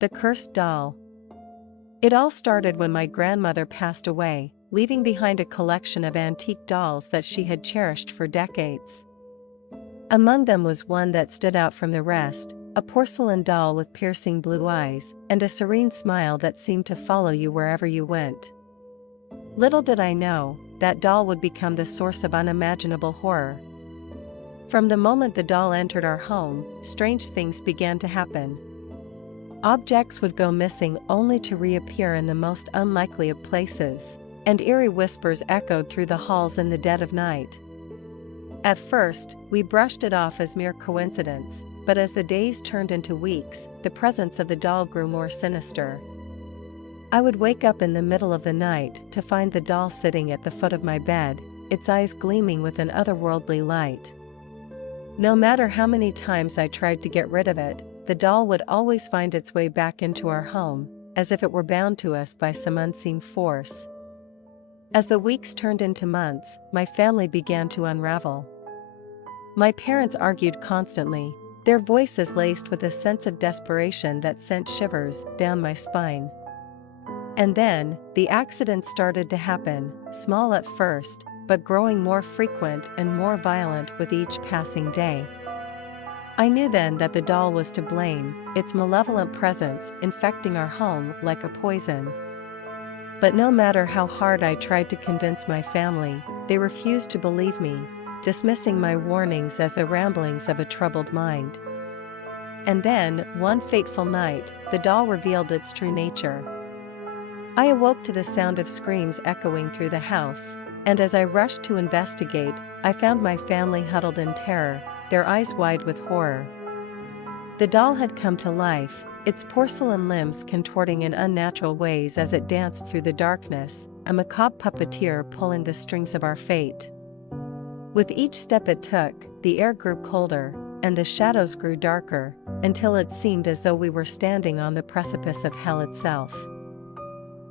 The cursed doll. It all started when my grandmother passed away, leaving behind a collection of antique dolls that she had cherished for decades. Among them was one that stood out from the rest, a porcelain doll with piercing blue eyes and a serene smile that seemed to follow you wherever you went. Little did I know, that doll would become the source of unimaginable horror. From the moment the doll entered our home, strange things began to happen. Objects would go missing only to reappear in the most unlikely of places, and eerie whispers echoed through the halls in the dead of night. At first, we brushed it off as mere coincidence, but as the days turned into weeks, the presence of the doll grew more sinister. I would wake up in the middle of the night to find the doll sitting at the foot of my bed, its eyes gleaming with an otherworldly light. No matter how many times I tried to get rid of it, the doll would always find its way back into our home, as if it were bound to us by some unseen force. As the weeks turned into months, my family began to unravel. My parents argued constantly, their voices laced with a sense of desperation that sent shivers down my spine. And then, the accidents started to happen, small at first, but growing more frequent and more violent with each passing day. I knew then that the doll was to blame, its malevolent presence infecting our home like a poison. But no matter how hard I tried to convince my family, they refused to believe me, dismissing my warnings as the ramblings of a troubled mind. And then, one fateful night, the doll revealed its true nature. I awoke to the sound of screams echoing through the house, and as I rushed to investigate, I found my family huddled in terror, their eyes wide with horror. The doll had come to life, its porcelain limbs contorting in unnatural ways as it danced through the darkness, a macabre puppeteer pulling the strings of our fate. With each step it took, the air grew colder, and the shadows grew darker, until it seemed as though we were standing on the precipice of hell itself.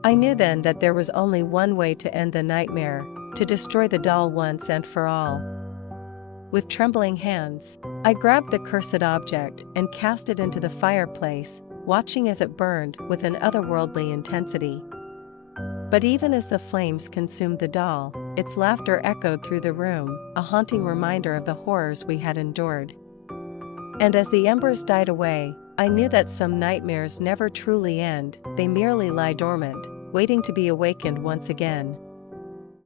I knew then that there was only one way to end the nightmare, to destroy the doll once and for all. With trembling hands, I grabbed the cursed object and cast it into the fireplace, watching as it burned with an otherworldly intensity. But even as the flames consumed the doll, its laughter echoed through the room, a haunting reminder of the horrors we had endured. And as the embers died away, I knew that some nightmares never truly end, they merely lie dormant, waiting to be awakened once again.